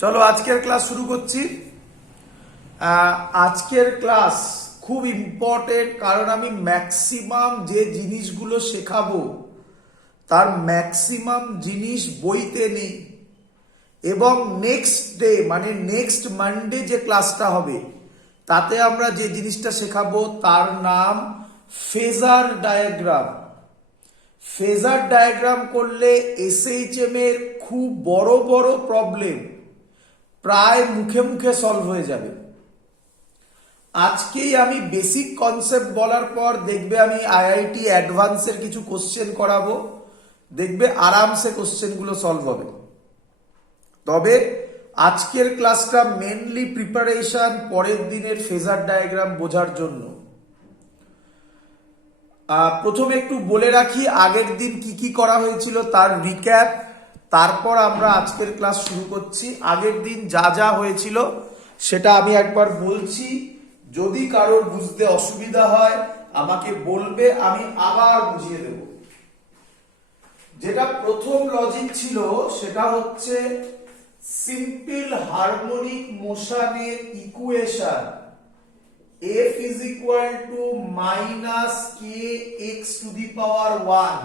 চলো আজকের ক্লাস শুরু করছি। আজকের ক্লাস খুব ইম্পর্টেন্ট, কারণ আমি ম্যাক্সিমাম যে জিনিসগুলো শেখাবো তার ম্যাক্সিমাম জিনিস বইতে নেই, এবং নেক্সট ডে মানে নেক্সট মানডে যে ক্লাসটা হবে তাতে আমরা যে জিনিসটা শেখাবো তার নাম ফেজার ডায়াগ্রাম। ফেজার ডায়াগ্রাম করলে এসএইচএম এর খুব বড় বড় প্রবলেম প্রায় মুখে মুখে সলভ হয়ে যাবে। আজকেই আমি বেসিক কনসেপ্ট বলার পর দেখবে আমি আইআইটি অ্যাডভান্সের কিছু কোশ্চেন করাবো, দেখবে আরামসে কোশ্চেনগুলো সলভ হবে। তবে আজকের ক্লাসটা মেনলি প্রিপারেশন পরের দিনের ফেজার ডায়াগ্রাম বোঝার জন্য। প্রথমে একটু বলে রাখি আগের দিন কি কি করা হয়েছিল তার রিক্যাপ, তারপর আমরা আজকের ক্লাস শুরু করছি। আগের দিন যা যা হয়েছিল সেটা আমি একবার বলছি, যদি কারোর বুঝতে অসুবিধা হয় আমাকে বলবে, আমি আবার বুঝিয়ে দেব। যেটা প্রথম লজিক ছিল সেটা হচ্ছে সিম্পল হারমোনিক মোশনের equation f is equal to minus kx to the power 1,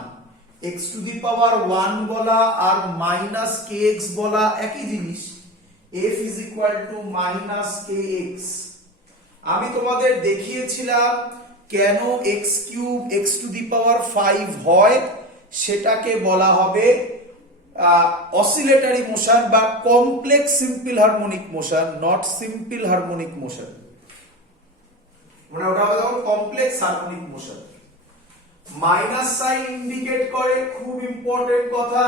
x to the power 1 বলা আর minus kx বলা একই জিনিস। f is equal to minus kx। আমি তোমাদের দেখিয়েছিলাম কেন x cube x to the power 5 হয়, সেটাকে বলা হবে অসিলেটরি মোশন বা complex simple harmonic motion, not simple harmonic motion. মানে ওটা হবে complex harmonic motion. Minus sine indicate করে, খুব ইম্পর্টেন্ট কথা,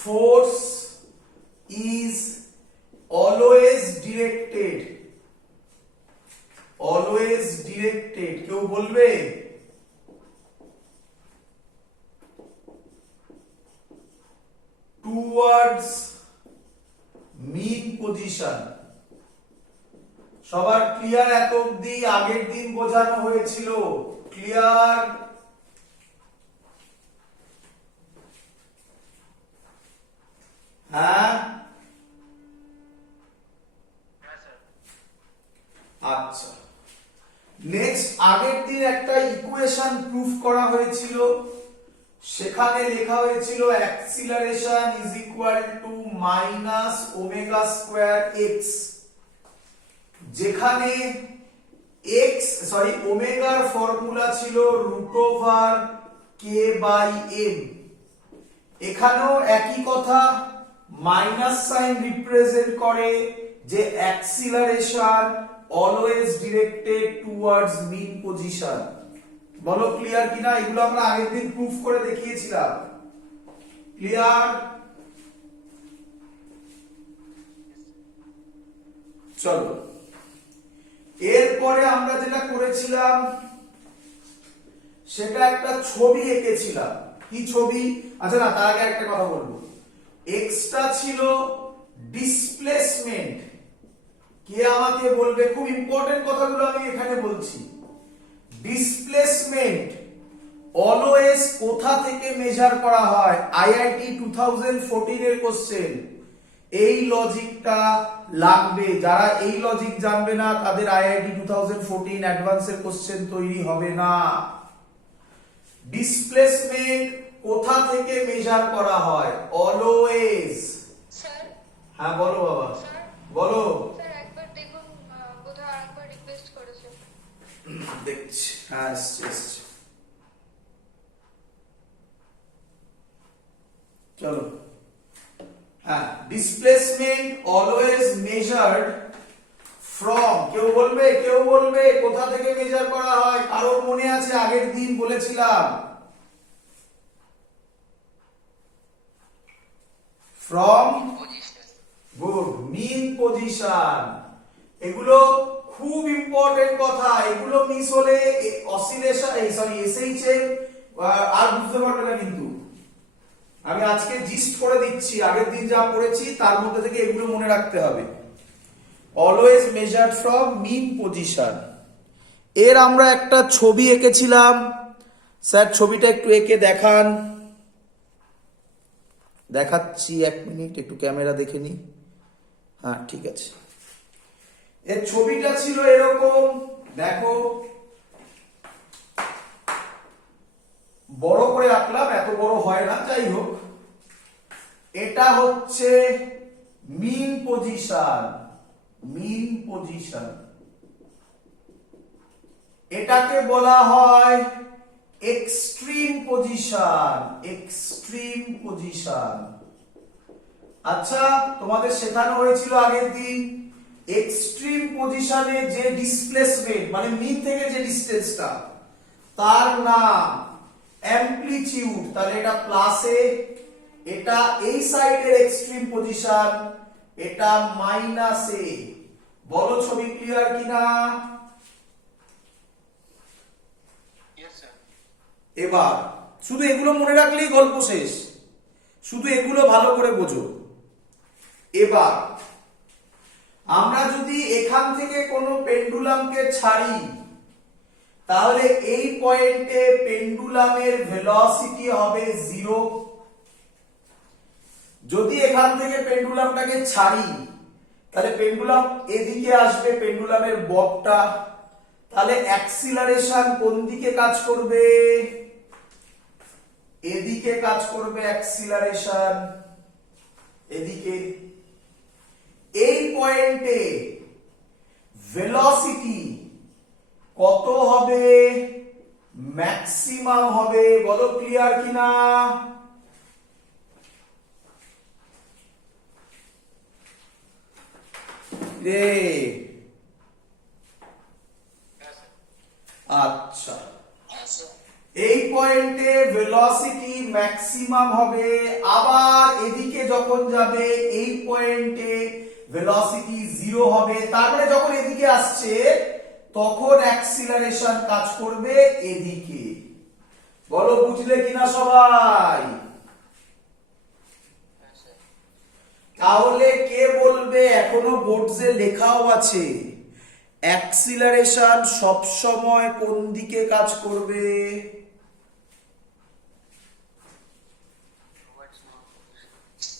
force is always directed. Always directed কেউ বলবে? Towards mean position. সবার ক্লিয়ার? এত অব্দি আগের দিন বোঝানো হয়েছিল। ক্লিয়ার? হ্যাঁ, আচ্ছা। নেক্সট আগের দিন একটা ইকুয়েশন প্রুফ করা হয়েছিল, সেখানে লেখা হয়েছিল acceleration is equal to minus omega square x, যেখানে ওমেগার ফর্মুলা ছিল root over K by M. এখানেও একই কথা, মাইনাস সাইন রিপ্রেজেন্ট করে যে acceleration always directed towards mean position. বলো ক্লিয়ার কিনা? এগুলো আমরা আগের দিন প্রুফ করে দেখিয়েছিলাম। ক্লিয়ার? চলো, এরপরে আমরা যেটা করেছিলাম সেটা একটা ছবি এঁকেছিলাম। কি ছবি? আচ্ছা না, তার আগে একটা কথা বলবো। এক্সটা ছিল ডিসপ্লেসমেন্ট। কে আমাকে বলবে? খুব ইম্পর্টেন্ট কথাগুলো আমি এখানে বলছি। ডিসপ্লেসমেন্ট অলওয়েজ কোথা থেকে মেজার করা হয়? আইআইটি 2014 এর কোশ্চেন। এই লজিকটা লাগবে, যারা এই লজিক জানবে না তাদের আইআইটি 2014 অ্যাডভান্সের কোশ্চেন তৈরি হবে না। ডিসপ্লেসমেন্ট কোথা থেকে মেজার করা হয়? অলওয়েজ। স্যার, হ্যাঁ বলো বাবা, বলো। স্যার একবার দেখুন, বোধহয় আরেকবার রিকোয়েস্ট করেছে। দেখছি, হ্যাঁ এসছে। চলো, হ্যাঁ, ডিসপ্লেসমেন্ট অলওয়েজ মেজার্ড ফ্রম। কেউ বলবে? কেউ বলবে কোথা থেকে মেজার করা হয়? কারোর মনে আছে? আগের দিন বলেছিলাম ফ্রম গুড মিন পজিশন। এগুলো খুব ইম্পর্টেন্ট কথা, এগুলো মিস হলে অসিলেশন এসএইচএম আর বুঝতে পারবে না। কিন্তু আমি আজকে জিস্ট করে দিচ্ছি, আগের দিন যা পড়েছি তার মধ্যে থেকে এগুলো মনে রাখতে হবে। Always measured from mean position. এর আমরা একটা ছবি এঁকেছিলাম। স্যার ছবিটা একটু এঁকে দেখান। দেখাচ্ছি, এক মিনিট, একটু ক্যামেরা দেখে নি। হ্যাঁ ঠিক আছে। এর ছবিটা ছিল এরকম, দেখো বড় করে রাখলাম, এত বড় হয় না, যাই হোক। এটা হচ্ছে মিন পজিশন, মিন পজিশন। এটাকে বলা হয় এক্সট্রিম পজিশন, এক্সট্রিম পজিশন। আচ্ছা, তোমাদের শেখানো হয়েছিল আগের দিন এক্সট্রিম পজিশনে যে ডিসপ্লেসমেন্ট মানে মিন থেকে যে ডিসটেন্সটা তার নাম অ্যামপ্লিটিউড। তাহলে এটা প্লাসে, এটা এই সাইডের এক্সট্রিম পজিশন, এটা মাইনাসে। বলো ছবি ক্লিয়ার কিনা? এবার শুধু এগুলো মনে রাখলেই গল্প শেষ, শুধু এগুলো ভালো করে বোঝো। এবার আমরা যদি এখান থেকে কোনো পেন্ডুলামকে ছাড়ি তাহলে এই পয়েন্টে পেন্ডুলামের ভেলোসিটি হবে 0। যদি এখান থেকে পেন্ডুলামটাকে ছাড়ি তাহলে পেন্ডুলাম এদিকে আসবে, পেন্ডুলামের ববটা, তাহলে অ্যাক্সিলারেশন কোন দিকে কাজ করবে? এদিকে কাজ করবে অ্যাক্সিলারেশন, এদিকে। এই পয়েন্টে ভেলোসিটি কত হবে? ম্যাক্সিমাম হবে। বলো ক্লিয়ার কিনা? রে আচ্ছা, এই পয়েন্টে ভেলোসিটি ম্যাক্সিমাম হবে। আবার এদিকে যখন যাবে এই পয়েন্টে ভেলোসিটি 0 হবে। তার মানে যখন এদিকে আসছে তখন অ্যাক্সিলারেশন কাজ করবে এদিকে। বলো বুঝলে কিনা সবাই? তাহলে কে বলবে, এখনো বোর্ডে লেখাও আছে, অ্যাক্সিলারেশন সব সময় কোন দিকে কাজ করবে?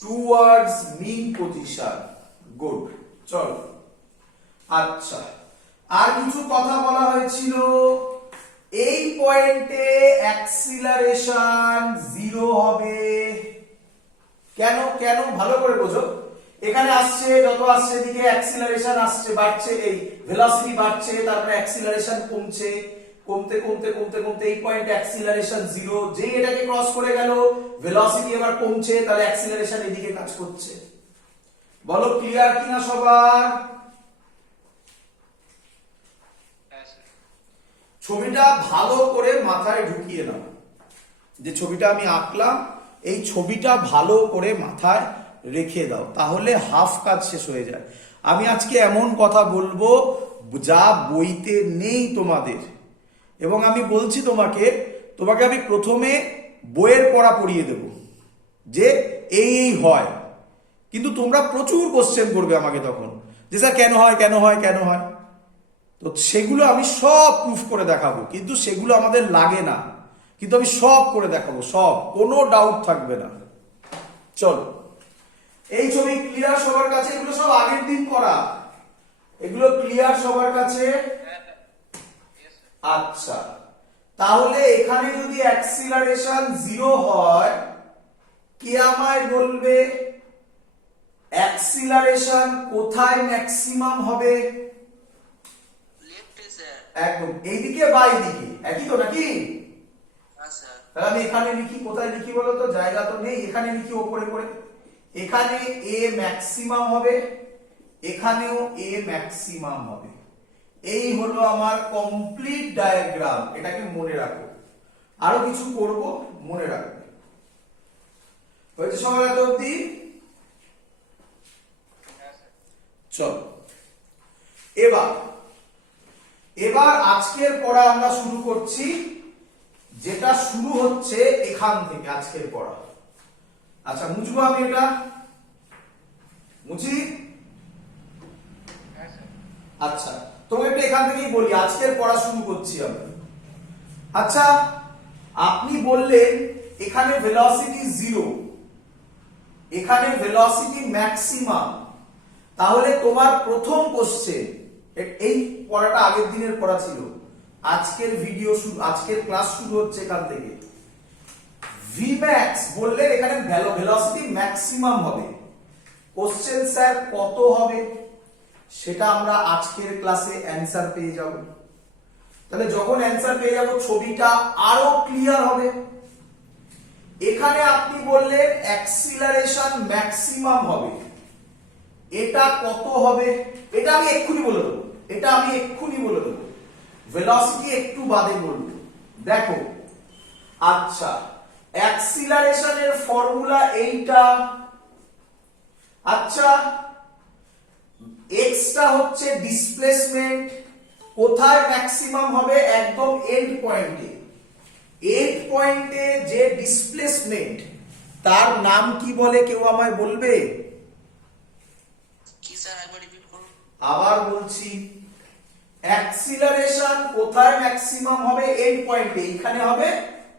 Towards mean position. গুড, চলো। আচ্ছা, আর কিছু কথা বলা হয়েছিল। এই পয়েন্টে অ্যাক্সিলারেশন 0 হবে। কেন? কেন ভালো করে বোঝো। এখানে আসছে, যত আসছে এদিকে অ্যাক্সিলারেশন আসছে, বাড়ছে, এই ভেলোসিটি বাড়ছে, তারপরে অ্যাক্সিলারেশন কমছে, কমতে কমতে কমতে কমতে এই পয়েন্টে অ্যাক্সিলারেশন 0। যেই এটাকে ক্রস করে গেল ভেলোসিটি এবার কমছে, তাহলে অ্যাক্সিলারেশন এদিকে কাজ করছে। বলো ক্লিয়ার কিনা সবার? ছবিটা ভালো করে মাথায় ঢুকিয়ে নাও। যে ছবিটা আমি আঁকলাম এই ছবিটা ভালো করে মাথায় রেখে দাও, তাহলে হাফ কাজ শেষ হয়ে যায়। আমি আজকে এমন কথা বলবো যা বইতে নেই তোমাদের, এবং আমি বলছি তোমাকে আমি প্রথমে বইয়ের পড়া পড়িয়ে দেব যে এই হয়, কিন্তু তোমরা প্রচুর কোশ্চেন করবে আমাকে তখন, যে স্যার কেন হয় কেন হয় কেন হয়। তো সেগুলো আমি সব প্রুফ করে দেখাবো, কিন্তু সেগুলো আমাদের লাগে না, কিন্তু আমি সব করে দেখাবো, সব, কোনো ডাউট থাকবে না। চলো, এই ছবি ক্লিয়ার সবার কাছে? এগুলো সব আগের দিন করা, এগুলো ক্লিয়ার সবার কাছে? আচ্ছা, তাহলে এখানে যদি অ্যাক্সিলারেশন 0 হয়, কে আমায় বলবে অ্যাক্সিলারেশন কোথায় ম্যাক্সিমাম হবে? একদম এইদিকে বা এইদিকে, একই তো নাকি? তাহলে আমি এখানে লিখি, কোথায় লিখি বলো তো? জায়গা তো নেই, এখানে লিখি ওপরে করে। এখানে এ ম্যাক্সিমাম হবে, এখানেও এ ম্যাক্সিমাম হবে। এই হলো আমার কমপ্লিট ডায়াগ্রাম। এটাকে মনে রাখো, আরো কিছু করব, মনে রাখবে। হয়েছে সবাই এত অব্দি? চলো, এবার আজকের পড়া আমরা শুরু করছি, যেটা শুরু হচ্ছে এখান থেকে আজকের পড়া। আচ্ছা, মুছবো আমি এটা, মুছি? আচ্ছা, তোমাকে একটু এখান থেকেই বলি, আজকের পড়া শুরু করছি আমি। আচ্ছা, আপনি বললেন এখানে ভেলোসিটি 0, এখানে ভেলোসিটি ম্যাক্সিমাম, তাহলে তোমার প্রথম কোশ্চেন, এই পড়াটা আগের দিনের পড়া ছিল, আজকের ভিডিও শুরু, আজকের ক্লাস শুরু হচ্ছে এখান থেকে। Vmax বললে এখানে ভেলোসিটি ম্যাক্সিমাম হবে। কোশ্চেন স্যার কত হবে সেটা আমরা আজকের ক্লাসে অ্যানসার পেয়ে যাব। তাহলে যখন অ্যানসার পেয়ে যাব ছবিটা আরো ক্লিয়ার হবে। এখানে আপনি বললেন অ্যাক্সিলারেশন ম্যাক্সিমাম হবে, এটা কত হবে এটা আমি এক্ষুনি বলে দেবো, ভেলোসিটি একটু বাদে বলবো। দেখো, আচ্ছা অ্যাক্সিলারেশনের ফর্মুলা এইটা। আচ্ছা এক্সটা হচ্ছে ডিসপ্লেসমেন্ট, কোথায় ম্যাক্সিমাম হবে? একদম এন্ড পয়েন্টে। এন্ড পয়েন্টে যে ডিসপ্লেসমেন্ট তার নাম কি বলে কেউ আমায় বলবে? কি স্যার একবার রিপিট করুন। আবার বলছি, অ্যাক্সিলারেশন কোথায় ম্যাক্সিমাম হবে? এন্ড পয়েন্টে, এখানে হবে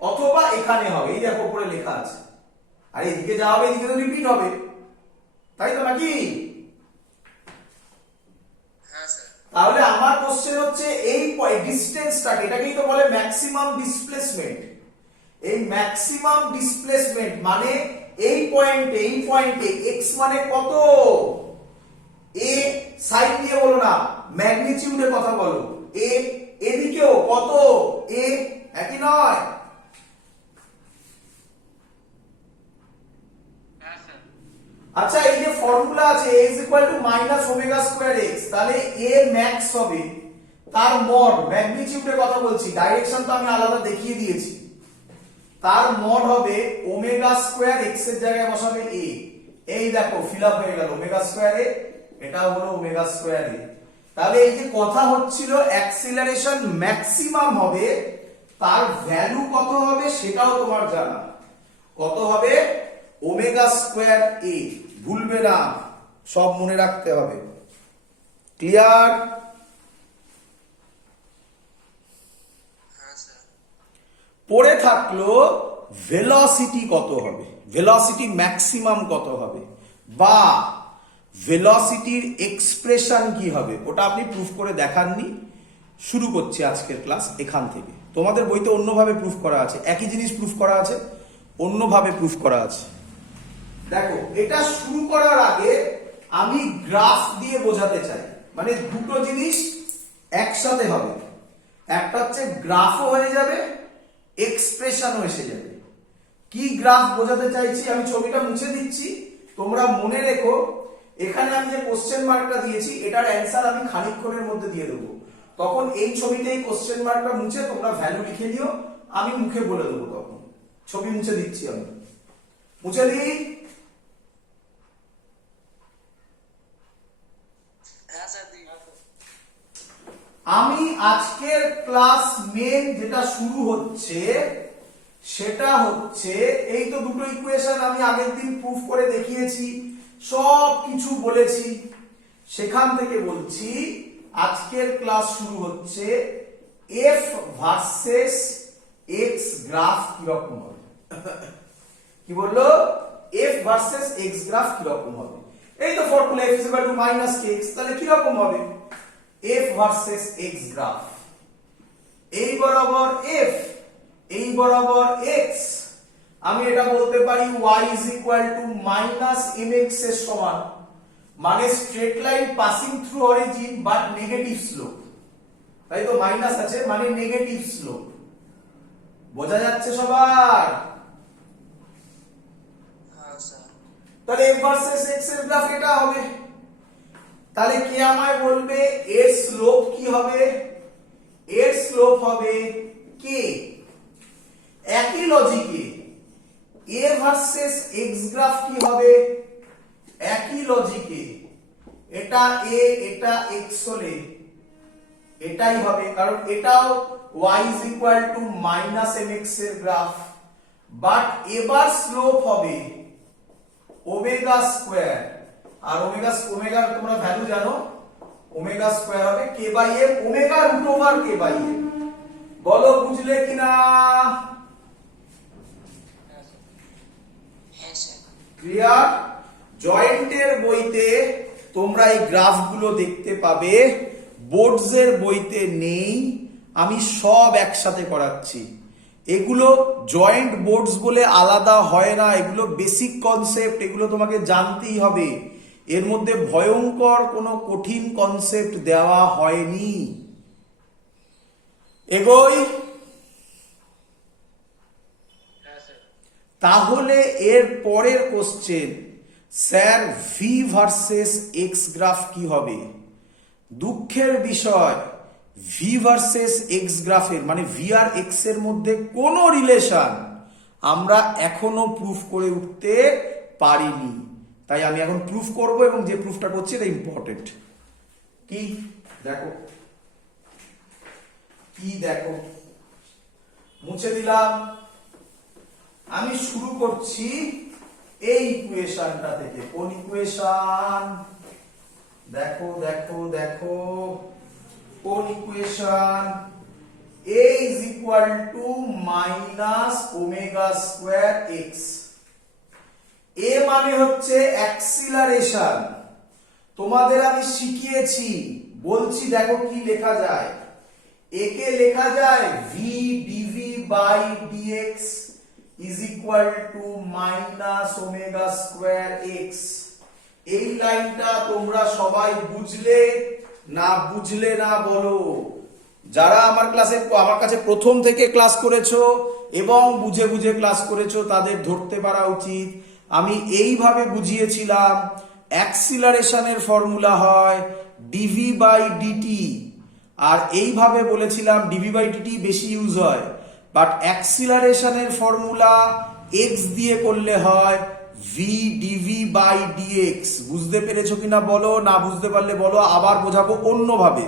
অথবা এখানে হবে। এই দেখো উপরে লেখা আছে, আর এদিকে যা হবে এদিকে তো রিপিট হবে, তাই তো নাকি? হ্যাঁ স্যার। তাহলে আমার কোশ্চেন হচ্ছে এই ডিসটেন্সটাকে, এটাকেই তো বলে ম্যাক্সিমাম ডিসপ্লেসমেন্ট। এই ম্যাক্সিমাম ডিসপ্লেসমেন্ট মানে এই পয়েন্টে এক্স মানে কত? এ সাইড দিয়ে বলো না, ম্যাগনিটিউডের কথা বলো। এ এদিকেও কত? এ একই নয়? হ্যাঁ স্যার। আচ্ছা এই যে ফর্মুলা আছে a -ω²x, তাহলে a ম্যাক্স হবে তার মড, ম্যাগনিটিউডের কথা বলছি, ডাইরেকশন তো আমি আলাদা দেখিয়ে দিয়েছি। তার মড হবে ω², x এর জায়গায় বসাবে a। এই দেখো ফিল আপ হয়ে গেল ω²a, এটা হলো ω²a। তাহলে এই যে কথা হচ্ছিল অ্যাক্সিলারেশন ম্যাক্সিমাম হবে, তার ভ্যালু কত হবে সেটাও তোমার জানা। কত হবে? ω²a। ভুলবে না, সব মনে রাখতে হবে। ক্লিয়ার? হ্যাঁ স্যার। পড়ে থাকলো ভেলোসিটি কত হবে, ভেলোসিটি ম্যাক্সিমাম কত হবে, বা ভেলোসিটির এক্সপ্রেশন কি হবে, ওটা আপনি প্রুফ করে দেখাননি। শুরু করছি আজকের ক্লাস এখান থেকে। তোমাদের বইতে অন্যভাবে প্রুফ করা আছে, একই জিনিস প্রুফ করা আছে, অন্যভাবে প্রুফ করা আছে। দেখো এটা শুরু করার আগে আমি গ্রাফ দিয়ে বোঝাতে চাই, মানে দুটো জিনিস একসাথে হবে। একটা হচ্ছে গ্রাফও হয়ে যাবে, এক্সপ্রেশনও এসে যাবে। কি গ্রাফ বোঝাতে চাইছি আমি ছবিটা মুছে দিচ্ছি, তোমরা মনে রেখো। এখানে আমি যে কোশ্চেন মার্কটা দিয়েছি এটার অ্যান্সার আমি খানিকক্ষণের মধ্যে দিয়ে দেবো। তখন এই ছবিতে এই কোশ্চেন মার্কটা মুছে তোমরা ভ্যালু লিখে নিও, আমি মুখে বলে দেবো। তখন ছবি মুছে দিচ্ছি, আমি মুছে দিই। হ্যাঁ স্যার দিন। আমি আজকের ক্লাস মেন যেটা শুরু হচ্ছে সেটা হচ্ছে, এই তো দুটো ইকুয়েশন আমি আগের দিন প্রুফ করে দেখিয়েছি, সব কিছু বলেছি। সেখান থেকে বলছি আজকের ক্লাস শুরু হচ্ছে এফ ভার্সেস এক্স গ্রাফ কিরকম হবে। কি বললো? এফ ভার্সেস এক্স গ্রাফ কিরকম হবে। এই তো ফর্মুলা f -kx, তাহলে কিরকম হবে f ভার্সেস x গ্রাফ। এই বরাবর f, এই বরাবর x, আমি এটা বলতে পারি y -mx এর সমান, মানে straight line passing through origin but negative slope. তাই তো মাইনাস আছে মানে নেগেটিভ স্লোপ। বোঝা যাচ্ছে সবার? হ্যাঁ স্যার। তাহলে f ভার্সেস x এর গ্রাফ এটা হবে। তাহলে কে আমায় বলবে এর স্লোপ কি হবে? এর স্লোপ হবে k। একই লজিকে a ভার্সেস x গ্রাফ কি হবে? একই লজিকে এটা a এটা x হলে এটাই হবে, কারণ এটাও y -mx এর গ্রাফ, বাট এবার স্লোপ হবে ω²। আর ওমেগা তোমরা ভ্যালু জানো, ω² হবে k/m, ω√k/m। বলো বুঝলে কিনা? হ্যাঁ স্যার। ক্লিয়ার? জয়েন্টের বইতে তোমরা এই গ্রাফগুলো দেখতে পাবে, বোর্ডসের বইতে নেই, আমি সব একসাথে করাচ্ছি। এগুলো জয়েন্ট বোর্ডস বলে আলাদা হয় না, এগুলো বেসিক কনসেপ্ট, এগুলো তোমাকে জানতেই হবে। এর মধ্যে ভয়ঙ্কর কোনো কঠিন কনসেপ্ট দেওয়া হয়নি। এগোই। হ্যাঁ স্যার। তাহলে এর পরের question, sir V versus x graph কি হবে? দুঃখের বিষয়, ভি ভার্সেস এক্স গ্রাফের মানে ভি আর এক্স এর মধ্যে কোনো রিলেশন আমরা এখনো প্রুফ করে উঠতে পারিনি। তাই আমি এখন প্রুফ করব, এবং যে প্রুফটা করছি এটা ইম্পর্টেন্ট। কি দেখো, কি দেখো, মুছে দিলাম। আমি শুরু করছি এই ইকুয়েশনটা থেকে। কোন ইকুয়েশন? দেখো দেখো দেখো, কোন equation? a is equal to minus omega square x. a মানে হচ্ছে অ্যাক্সিলারেশন। তোমাদের আমি শিখিয়েছি, বলছি দেখো কি লেখা যায়। a কে লেখা যায় v dv by dx is equal to minus omega square x. এই লাইনটা তোমরা সবাই বুঝলে না বুঝলে না বলো? যারা আমার কাছে প্রথম থেকে ক্লাস করেছো এবং বুঝে বুঝে ক্লাস করেছো তাদের ধরতে পারা উচিত। আমি এইভাবে বুঝিয়েছিলাম, অ্যাক্সিলারেশনের ফর্মুলা হয় ডিভি বাই ডিটি, আর এইভাবে বলেছিলাম ডিভি বাই ডিটি বেশি ইউজ হয়, বাট অ্যাক্সিলারেশনের ফর্মুলা এক্স দিয়ে করলে হয় ভি ডিভি বাই ডিএক্স। বুঝতে পেরেছো কিনা বলো? না বুঝতে পারলে বলো, আবার বোঝাবো অন্যভাবে।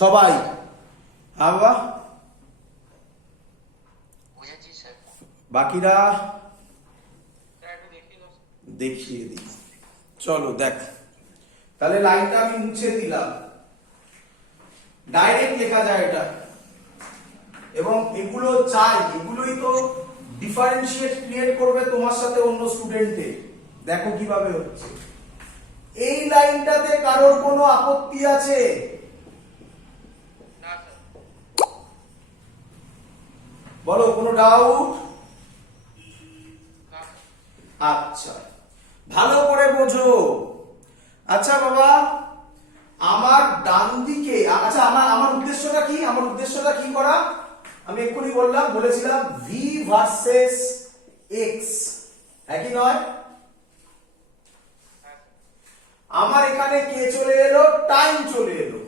সবাই আবার বুঝেছি স্যার। বাকিরা স্যার একটু দেখিয়ে দাও। দেখিয়ে দিই, চলো দেখ। তাহলে লাইনটা আমি মুছে দিলাম, ডাইরেক্ট লেখা যায় এটা। এবং এগুলো চাই, এগুলোই তো ডিফারেন্সিয়েট ক্রিয়েট করবে তোমার সাথে অন্য স্টুডেন্টে। দেখো কিভাবে হচ্ছে। এই লাইনটাতে কারোর কোনো আপত্তি আছে? না স্যার। বলো, কোনো ডাউট? না স্যার। আচ্ছা, ভালো করে বোঝো। আচ্ছা বাবা, আমার ডান দিকে, আচ্ছা আমার উদ্দেশ্যটা কি? আমার উদ্দেশ্যটা কি করা? আমি এক্ষুনি বলেছিলাম ভি ভার্সেস এক্স, একই নয়? আমার এখানে কে চলে এলো? টাইম চলে এলো।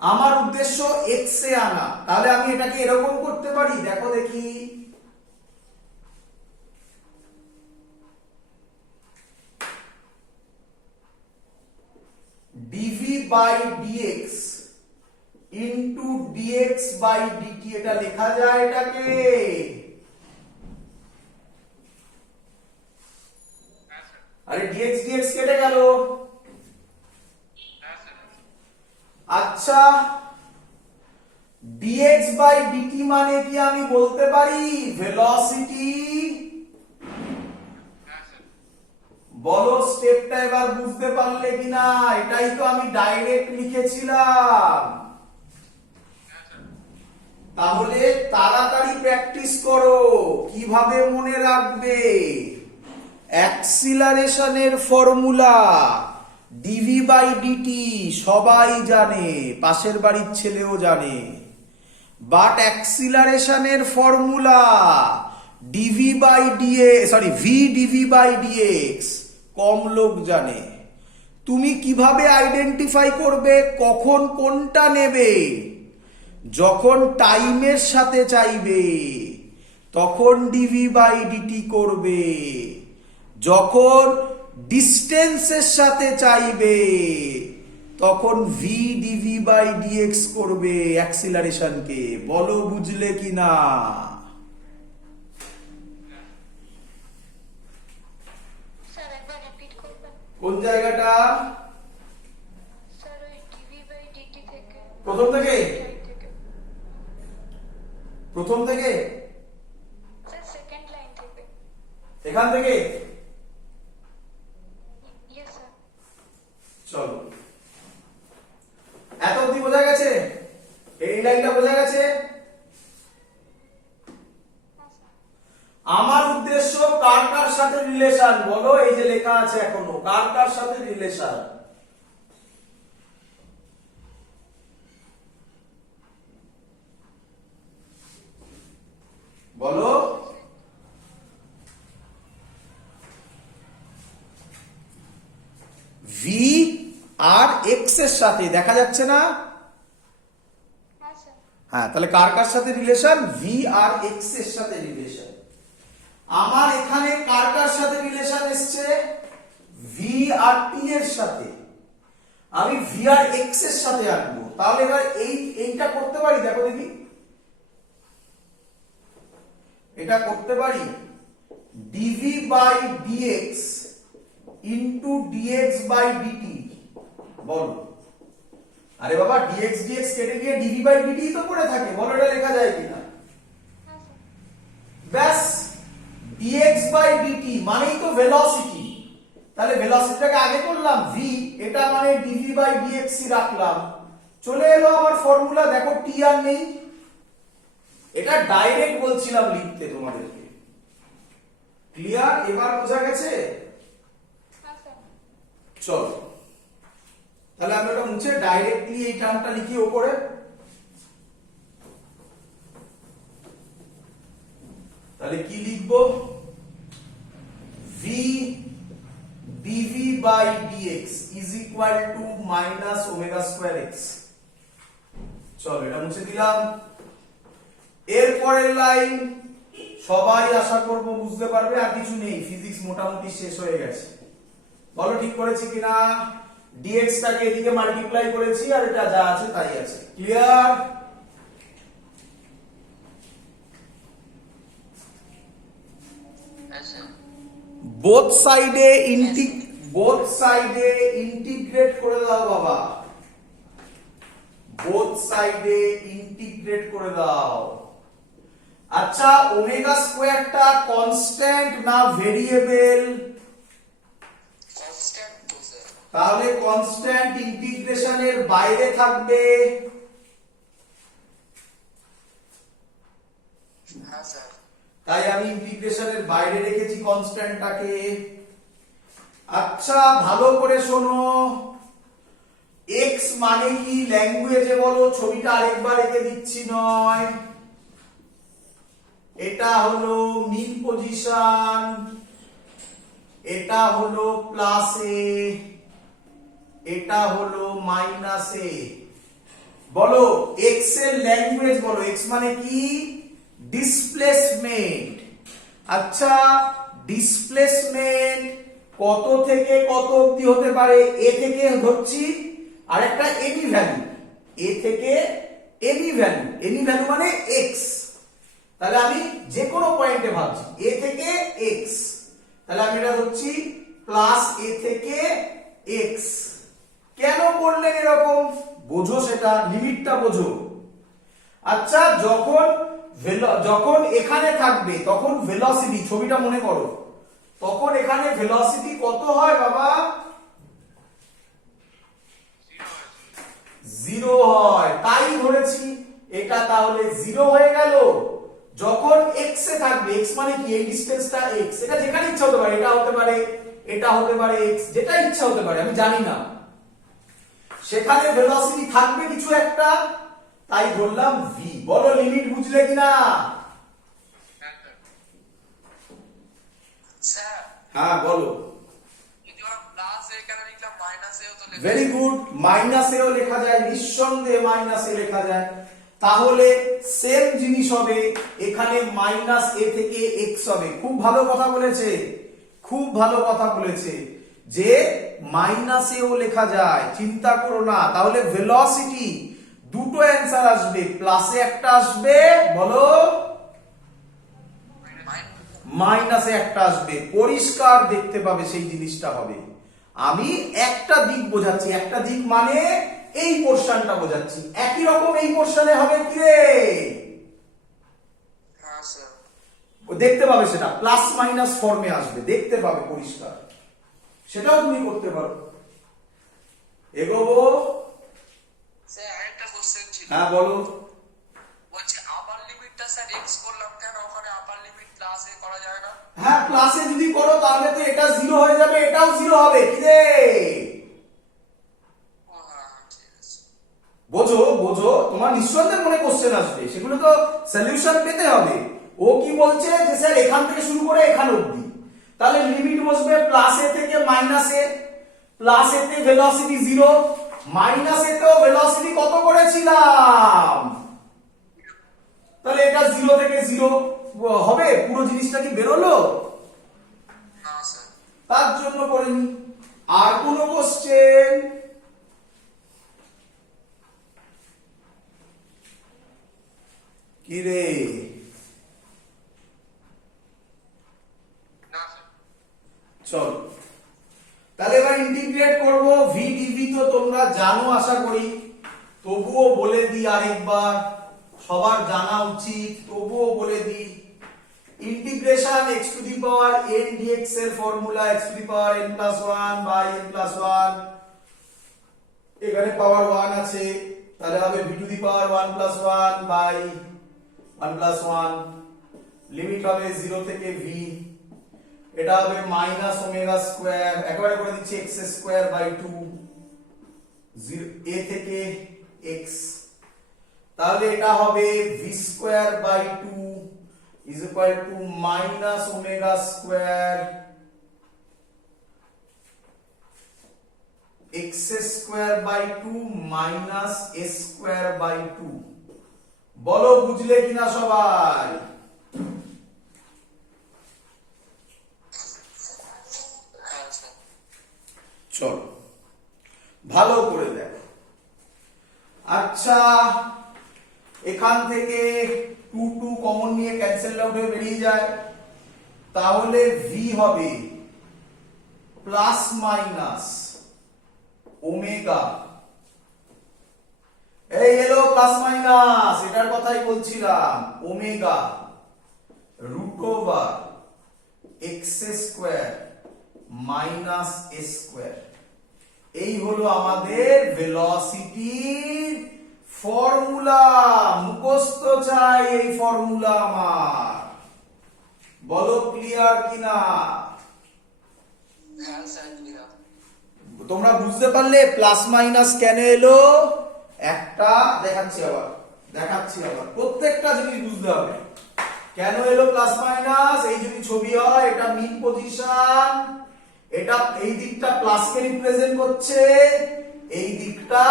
আমার উদ্দেশ্য এক্স এ আনা। তাহলে আমি এটাকে এরকম করতে পারি, দেখো দেখি। Dv by dx into dx by dt, এটা লেখা যায় এটাকে। হ্যাঁ স্যার। আরে ডিএক্স ডিএক্স কেটে গেল। হ্যাঁ স্যার। আচ্ছা, ডিএক্স বাই ডিটি মানে কি আমি বলতে পারি ভেলোসিটি? হ্যাঁ স্যার। বলো স্টেপটা এবার বুঝতে পারলে কিনা? এটাই তো আমি ডাইরেক্ট লিখেছিলাম। হ্যাঁ স্যার। তাহলে তাড়াতাড়ি প্র্যাকটিস করো। কিভাবে মনে রাখবে? অ্যাক্সিলারেশনের ফর্মুলা ডিভি বাই ডিটি সবাই জানে, পাশের বাড়ির ছেলেও জানে। বাট অ্যাক্সিলারেশনের formula dv by dx, v dv by dx কম লোক জানে। তুমি কিভাবে আইডেন্টিফাই করবে কখন কোনটা নেবে? যখন টাইমের সাথে চাইবে তখন ডিভি বাই ডিটি করবে, যখন ডিস্টেন্সের সাথে চাইবে তখন ভি ডিভি বাই ডিএক্স করবে অ্যাক্সিলারেশনকে। বলো বুঝলে কিনা? স্যার একবার রিপিট করবেন? কোন জায়গাটা? স্যার ওই ডিভি বাই ডিটি থেকে, প্রথম থেকে? থেকে প্রথম থেকে? স্যার সেকেন্ড লাইন থেকে। এখান থেকে? Yes sir. চলো, এত অবধি বোঝা গেছে? এই লাইনটা বোঝা গেছে? আমার উদ্দেশ্য কার কার সাথে রিলেশন বলো, এই যে লেখা আছে এখনো কার কার সাথে রিলেশন। বলো। ভি আর এক্স এর সাথে, দেখা যাচ্ছে না? হ্যাঁ স্যার। হ্যাঁ, তাহলে কার কার সাথে রিলেশন? ভি আর এক্স এর সাথে রিলেশন। আমার এখানে কার কার সাথে রিলেশন এসছে? ভি আর টি এর সাথে। আমি ভি আর এক্স এর সাথে আনবো। তাহলে এবার এইটা করতে পারি, দেখো দেখি, এটা করতে পারি dv by dx into dx by dt. বলো। আরে বাবা, ডিএক্স ডিএক্স কেটে গিয়ে ডিভি বাই ডিটি তো পড়ে থাকে, বলো এটা লেখা যায় কিনা? হ্যাঁ স্যার। ব্যাস, dx বাই dt মানেই তো ভেলোসিটি। তাহলে ভেলোসিটিটাকে আগে করলাম v, এটা মানে dv বাই dx রাখলাম, চলে এলো আমার ফর্মুলা। দেখো t আর নেই, এটা ডাইরেক্ট বলছিলাম লিখতে তোমাদেরকে। ক্লিয়ার? এবার বোঝা গেছে? হ্যাঁ স্যার। চলো, তাহলে আমরা এটা মুছে ডাইরেক্টলি এই টার্মটা লিখি ওপরে। তাহলে কি লিখবো? v dv by dx is equal to minus omega square x। চলো, এটা মুছে দিলাম। এরপরের লাইন সবাই আশা করব বুঝতে পারবে, আর কিছু নেই, ফিজিক্স মোটামুটি শেষ হয়ে গেছে। বলো ঠিক করেছি কিনা? dx টাকে এদিকে মাল্টিপ্লাই করেছি, আর এটা যা আছে তাই আছে। ক্লিয়ার? হ্যাঁ স্যার। বোথ সাইডে ইন্টিগ্রেট করে দাও বাবা, বোথ সাইডে ইন্টিগ্রেট করে দাও। আচ্ছা, ওমেগা স্কোয়ারটা কনস্ট্যান্ট না ভেরিয়েবল? কনস্ট্যান্ট তো স্যার। তাহলে কনস্ট্যান্ট ইন্টিগ্রেশনের বাইরে থাকবে। হ্যাঁ স্যার। তাই আমি ইন্টিগ্রেশনের বাইরে রেখেছি কনস্ট্যান্টটাকে। আচ্ছা, ভালো করে শোনো, x মানে কি ল্যাঙ্গুয়েজে বলো, ছবিটা আরেকবার এঁকে দিচ্ছি নয়। এটা হলো মিন পজিশন, এটা হলো প্লাস এ, এটা হলো মাইনাস এ। বলো x এর ল্যাঙ্গুয়েজ বলো, x মানে কি? ডিসপ্লেসমেন্ট। আচ্ছা, ডিসপ্লেসমেন্ট কত থেকে কত অবধি হতে পারে? এ থেকে ধরছি, আর একটা এনি ভ্যালু, এ থেকে এনি ভ্যালু, এনি ভ্যালু মানে x। তাহলে আমি যে কোনো পয়েন্টে ভাবছি এ থেকে x, তাহলে আমি এটা ধরছি প্লাস এ থেকে x। কেন করলেন এরকম? বোঝো, সেটা লিমিটটা বোঝো। আচ্ছা, যখন এখানে থাকবে তখন ভেলোসিটি, ছবিটা মনে করো, তখন এখানে ভেলোসিটি কত হয় বাবা? 0 হয়, তাই ধরেছি এটা তাহলে 0 হয়ে গেল। যখন x এ থাকবে, x মানে কি? এই ডিসটেন্সটা x, এটা যেখানে ইচ্ছা হতে পারে, এটা হতে পারে, এটা হতে পারে x, যেটা ইচ্ছা হতে পারে, আমি জানি না। সেখানে ভেলোসিটি থাকবে কিছু একটা, তাই ধরলাম v। বলো লিমিট বুঝলে কিনা? হ্যাঁ স্যার। হ্যাঁ বলো। যদি আমরা প্লাস এ কেন লিখলাম, মাইনাস এও তো লেখা ভেরি গুড, মাইনাস এও লেখা যায়, নিঃসন্দেহে মাইনাস এ লেখা যায়। তাহলে সেম জিনিস হবে, এখানে মাইনাস এ থেকে এক্স হবে। খুব ভালো কথা বলেছে, খুব ভালো কথা বলেছে যে মাইনাস এও লেখা যায়, চিন্তা করো না। তাহলে ভেলোসিটি দুটো অ্যান্সার আসবে, প্লাসে একটা আসবে, বলো মাইনাসে একটা আসবে, পরিষ্কার দেখতে পাবে সেই জিনিসটা হবে। আমি একটা দিক বোঝাচ্ছি, একটা দিক মানে এই পোরশনটা বোঝাচ্ছি। একই রকম এই পোরশনে হবে কি রে? হ্যাঁ স্যার। দেখতে পাবে, সেটা প্লাস মাইনাস ফর্মে আসবে, দেখতে পাবে পরিষ্কার, সেটাও তুমি করতে পারো। এগোবো। স্যার আরেকটা কোশ্চেন ছিল, হ্যাঁ বলো। বলছে আপার লিমিটটা স্যার এক্স করলাম কেন, ওখানে আপার লিমিট প্লাস এ করা যায় না? হ্যাঁ প্লাসে যদি করো তাহলে তো এটা জিরো হয়ে যাবে, এটাও জিরো হবে। কি রে, ও হ্যাঁ ঠিক আছে। বোঝো বোঝো, তোমার নিঃসন্দেহে মনে কোশ্চেন আসবে, সেগুলো তো সলিউশন পেতে হবে। ও কি বলছে যে স্যার এখান থেকে শুরু করে এখান অবধি, তাহলে লিমিট বসবে প্লাস এ থেকে মাইনাস এ। প্লাস এ তে ভেলোসিটি জিরো, মাইনাস এ তেও ভেলোসিটি কত করেছিলাম, তাহলে এটা জিরো থেকে জিরো হবে। পুরো জিনিসটা কি বেরোলো? না স্যার। তার জন্য করিনি। আর কোন কোশ্চেন? কি রে, না স্যার। চল তাহলে এবার ইন্টিগ্রেট করব। ভি ডিভি তো তোমরা জানো আশা করি, তবুও বলে দিই আরেকবার, সবার জানা উচিত, তবুও বলে দিই। Integration x to the power n dx এর formula x to the power n plus 1 by n plus 1, এখানে পাওয়ার 1 আছে, তাহলে হবে v to the power 1 plus 1 by 1 plus 1, limit হবে 0 থেকে v, এটা হবে মাইনাস ওমেগা স্কয়ার, একবারে করে দিচ্ছি x স্কয়ার বাই 2, a থেকে x, তাহলে এটা হবে v square by 2 is equal to minus omega square x square by 2 minus a square by 2। বলো বুঝলে কিনা সবাই? হ্যাঁ স্যার। চলো ভালো করে দেখো। আচ্ছা এখান থেকে 2 2 কমন নিয়ে ক্যান্সেল আউট হয়ে বেরিয়ে যায়, তাহলে v হবে প্লাস মাইনাস ওমেগা, এই এলো প্লাস মাইনাস, এটার কথাই বলছিলাম, omega root over x square minus a square. এই হলো আমাদের ভেলোসিটির ফর্মুলা। মুখস্থ চাই এই ফর্মুলা আমার, বলো ক্লিয়ার কিনা? হ্যাঁ স্যার ক্লিয়ার। তোমরা বুঝতে পারলে প্লাস মাইনাস কেন এলো? একটা দেখাচ্ছি আবার প্রত্যেকটা জিনিস বুঝতে হবে কেন এলো প্লাস মাইনাস। এই যদি ছবি হয়, এটা মিন পজিশন, এটা এই দিকটা প্লাস কে রিপ্রেজেন্ট করছে, এই দিকটা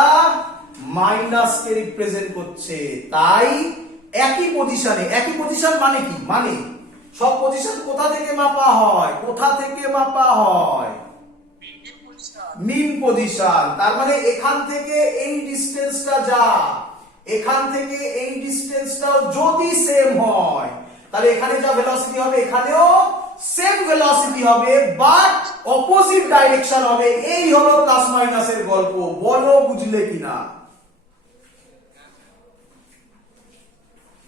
মাইনাস কে রিপ্রেজেন্ট করছে, তাই একই পজিশনে। একই পজিশন মানে কি? মানে সব পজিশন কোথা থেকে মাপা হয়? মিন পজিশন। তার মানে এখান থেকে এই ডিসটেন্সটা যা, এখান থেকে এই ডিসটেন্সটাও যদি সেম হয়, তাহলে এখানে যা ভেলোসিটি হবে এখানেও সেম ভেলোসিটি হবে, বাট অপোজিট ডাইরেকশন হবে। এই হলো প্লাস মাইনাসের গল্প। বলো বুঝলে কিনা?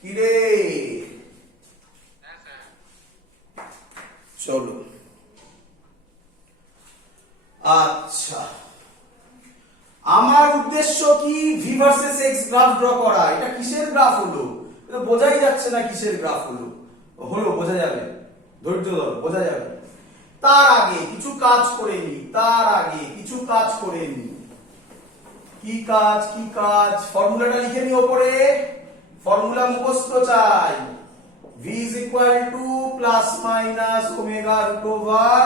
কিরে চলো। আচ্ছা আমার উদ্দেশ্য কি? V versus x graph draw করা। এটা কিসের গ্রাফ হলো? এটা বোঝাই যাচ্ছে না কিসের গ্রাফ হলো। বোঝা যাবে, ধৈর্য ধরো, বোঝা যাবে। তার আগে কিছু কাজ করে নি, কি কাজ? ফর্মুলাটা লিখে নি ওপরে, ফর্মুলা মুখস্থ চাই। v is equal to plus minus omega root over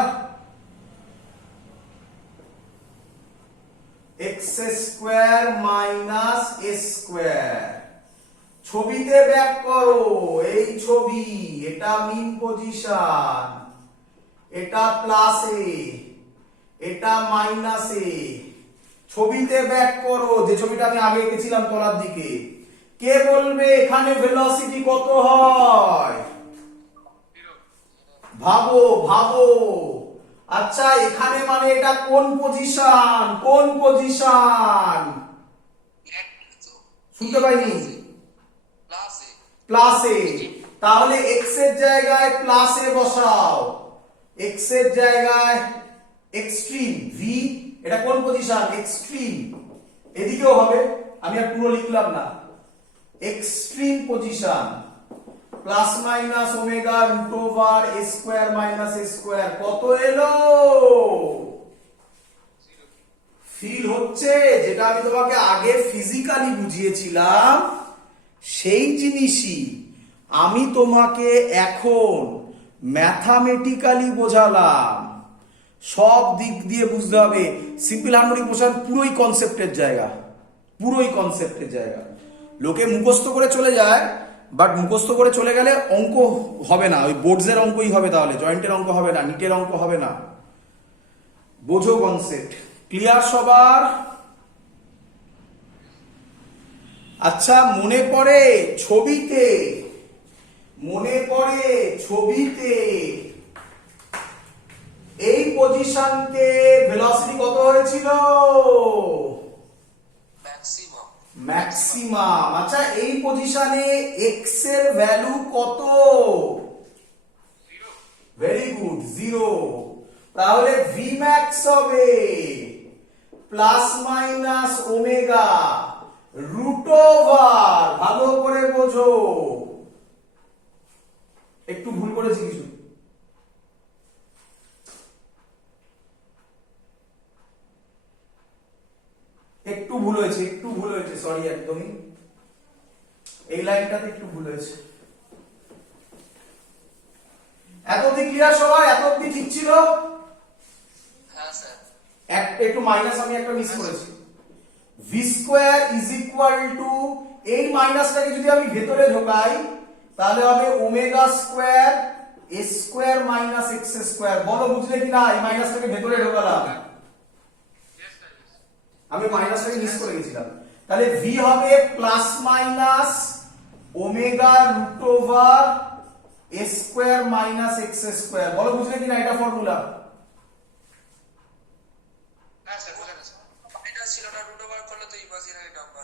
x square minus a square। ছবিতে ব্যাক করো, এই ছবি, এটা মিন পজিশন, এটা প্লাসে, এটা মাইনাসে। ছবিতে ব্যাক করো, যে ছবিটা আমি আগে এঁকেছিলাম তলার দিকে। কে বলবে এখানে ভেলোসিটি কত হয়? ভাবো। আচ্ছা এখানে মানে এটা কোন পজিশন? শুনতে পাইনি। প্লাসে। তাহলে x এর জায়গায় প্লাসে বসাও, x এর জায়গায় এক্সট্রিম v, এটা কোন পজিশন? এক্সট্রিম। এদিকেও হবে, আমি আর পুরো লিখলাম না। Extreme position plus minus omega root over a square minus a square কত এলো? ফিল হচ্ছে? যেটা আমি তোমাকে আগে ফিজিক্যালি বুঝিয়েছিলাম সেই জিনিসই আমি তোমাকে এখন ম্যাথামেটিক্যালি বোঝালাম। সব দিক দিয়ে বুঝতে হবে। সিম্পল হারমোনিক মোশন পুরোই কনসেপ্টের জায়গা, পুরোই কনসেপ্টের জায়গা। লোকে মুখস্থ করে চলে যায়, বাট মুখস্থ করে চলে গেলে অঙ্ক হবে না, ওই বোর্ডসের অঙ্কই হবে, তাহলে জয়েন্টের অঙ্ক হবে না, নিটের অঙ্ক হবে না। বোঝো কনসেপ্ট। ক্লিয়ার সবার? আচ্ছা, মনে পড়ে ছবিতে, মনে পড়ে ছবিতে এই পজিশনকে ভেলোসিটি কত হয়েছিল? ম্যাক্সিমাম। ম্যাক্সিমাম। আচ্ছা, এই পজিশনে এক্স এর ভ্যালু কত? Very good, 0। তাহলে ভি ম্যাক্স হবে plus minus omega root over, ভালো করে বোঝো। একটু ভুল করেছি কিছু? একটু ভুল হয়েছে, একটু ভুল হয়েছে, সরি, একদমই এই লাইনটাতে একটু ভুল হয়েছে। এত অব্দি ক্লিয়ার সবাই? এত অব্দি ঠিক ছিল? হ্যাঁ স্যার। একটু মাইনাস আমি একটা মিস করেছি। V square is equal two, এই মাইনাসটাকে যদি আমি ভেতরে ঢোকাই তাহলে হবে ওমেগা স্কোয়ার এ স্কোয়ার মাইনাস এক্স স্কোয়ার। বলো বুঝলে কি না? এই মাইনাসটাকে ভেতরে ঢোকালাম, আমি মাইনাসটাকে মিস করে গেছিলাম। তাহলে ভি হবে plus minus omega root over a square minus x square. বলো বুঝলে কি না? এটা ফর্মুলা।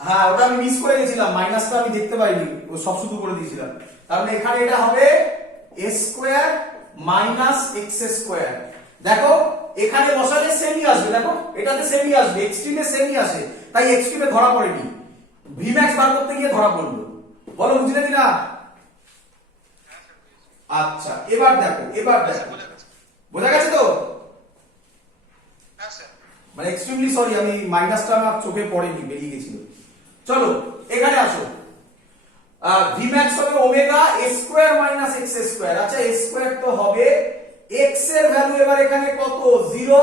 হ্যাঁ, ওটা আমি মিস করে গেছিলাম, মাইনাসটা আমি দেখতে পাইনি, ও সব শুধু করে দিয়েছিলাম। তাহলে এখানে এটা হবে এ স্কোয়ার মাইনাস এক্স স্কোয়ার। দেখো এখানে বসালে সেমই আসবে, দেখো এটাতে সেমই আসবে, এক্সট্রিমে সেমই আসে, তাই এক্সট্রিমে ধরা পড়েনি, ভি ম্যাক্স বার করতে গিয়ে ধরা পড়লো। বলো বুঝলে কি না? আচ্ছা, এবার দেখো, এবার দেখো, বোঝা গেছে তো? মানে এক্সট্রিমলি সরি, আমি মাইনাসটা আমার চোখে পড়েনি, বেরিয়ে গেছিল। চলো এখানে আসো। ভি ম্যাক্স হবে ওমেগা এ স্কোয়ার মাইনাস এক্স স্কোয়ার। আচ্ছা, এ স্কোয়ার তো হবে, এক্স এর ভ্যালু এবার এখানে কত? 0।